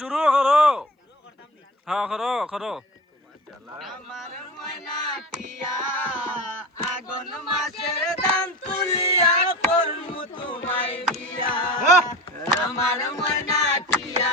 শুরু করো। হ্যাঁ করো করো। আগুন মাসের দান তুলিয়া করমু তোমায় বিয়া আমার ময়না টিয়া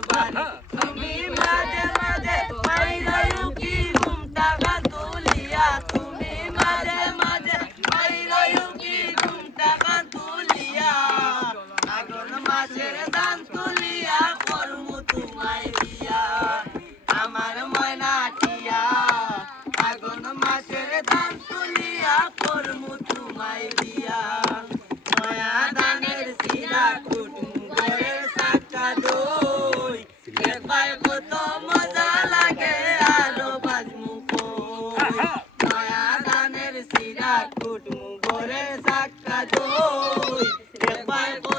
বাড়ি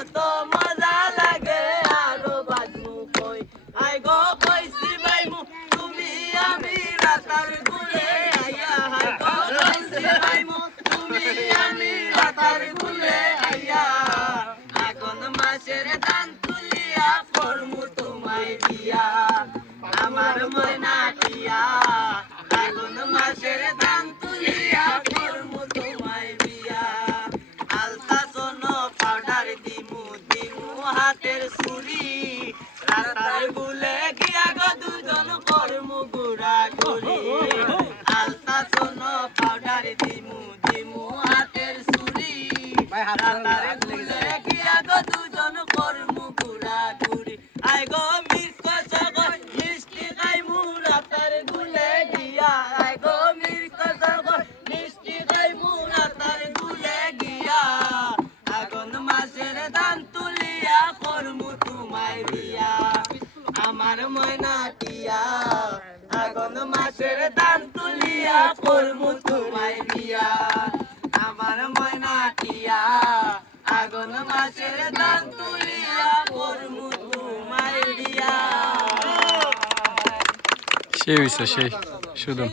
কত মজা লাগে আরও বাজমু কই? আই গো কইছি বাইমু তুমি আমি রাতার গুলে আইয়া হাই কইছি বাইমু তুমি আমি রাতার গুলে গো দুজন করমু গুড়া গুড়ি আই গো মির্ক সগর মিষ্টি খাইমু রাতার গুলে গিয়া আই গো মির্ক সগর মিষ্টি খাইমু রাতার গুলে গিয়া আগুন মাসের দান তুলিয়া করমু বিয়া আমার ময়না টিয়া আগুন মাসের দান তুলিয়া। করমু তোমায় বিয়া মাসের দান তুলিয়া করমু তোমায় বিয়া সেই হয়েছে সেই শুধু